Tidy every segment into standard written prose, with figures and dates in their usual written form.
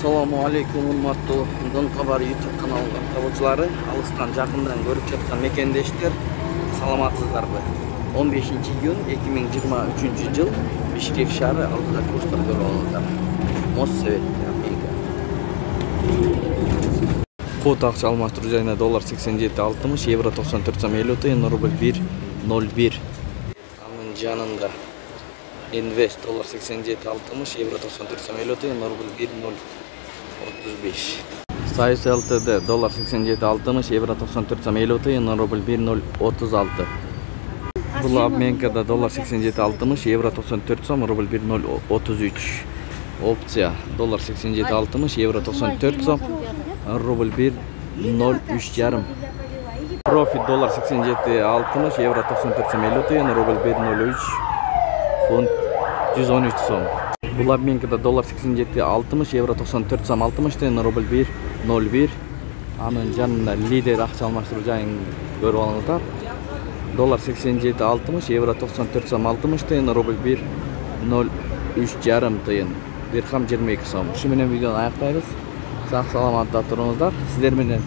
Assalamu alaikum урматтуу Дон Кабар YouTube каналынын табуучулары, алыстан жакындан көрүп жаткан мекендештер, саламатсыздарбы? 15 июнь 2023 жыл Бишкек шаары алдыда курстар көрүп алыңыздар. Моссовет Код акча алмаштыруу жайына доллар 87.60, евро 94.50 тыйын, рубль 1.01. Анын жанында Инвест доллар 87.60, евро 94.50 тыйын, рубль 1.035. Союз ЛТД доллар 87.60, евро 94.50 тыйын, рубль 1.036. Бул обменкада доллар 87.60, евро 94 сом, рубль 1.033. Опция доллар 87.60, евро 94 сом, рубль 1.03,5. Профит доллар 87.60, евро 94.50 тыйын, рубль 1.03. Фунт 113 сом. Бул обменкада доллар 87.60, евро 94 сом 60 тыйын, рубль 1.01. Анын жанында лидер акча алмаштыруу жайын көрүп алыңыздар. Доллар 87.60, евро 94 сом 60 тыйын, рубль 1.03,5 тыйын. Дирхам 22 сом. Ушу менен видеону аяктайбыз. Сак саламатта туруңуздар. Сиздер менен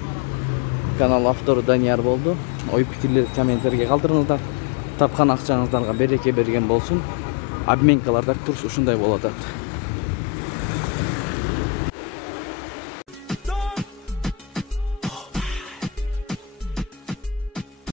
канал автору Данияр болду. Ой пикирлерди комменттерге калтырыңыздар. Тапкан акчаңыздарга береке берген болсун. Обменкаларда курс ушундай болот.